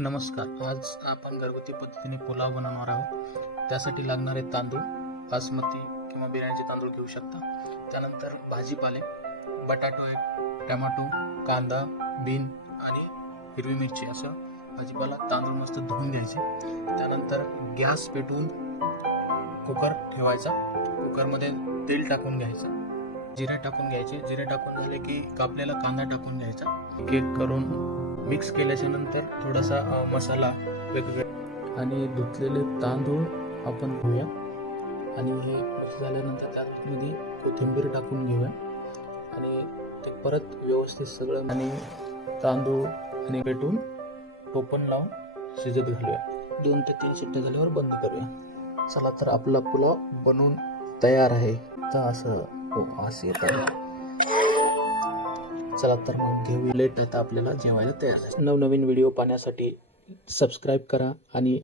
नमस्कार. आज आपण घरगुती पद्धतीने पुलाव बनवणार आहोत. त्यासाठी लागणारे तांदूळ बासमती किंवा बिर्याणीचे तांदूळ घेऊ शकता. त्यानंतर भाजीपाले, बटाटो, टमाटो, कांदा, बीन आणि हिरवी मिरची असं भाजीपाला तांदूळ मस्त धुवून घ्यायचे. त्यानंतर गॅस पेटवून कुकर ठेवायचा. कुकरमध्ये तेल टाकून घ्यायचं, जिरे टाकून घ्यायचे. जिरे टाकून झाले की कापलेला कांदा टाकून घ्यायचा. एक करून मिक्स केल्याच्या नंतर थोडासा मसाला वेगवेगळा आणि धुतलेले तांदूळ आपण घेऊया आणि हे मिक्स झाल्यानंतर त्यामध्ये कोथिंबीर टाकून घेऊया आणि ते परत व्यवस्थित सगळं आणि तांदूळ आणि पेटून टोपण लावून शिजत घालूया. 2 ते 3 शिट्ट्या झाल्यावर बंद करूया. चला तर आपला पुलाव बनवून तयार आहे. तर असं वास येत आहे. चला तर मग घेऊ. लेट आता आपल्याला जेवायला तयार आहे. नवनवीन व्हिडिओ पाहण्यासाठी सबस्क्राईब करा आणि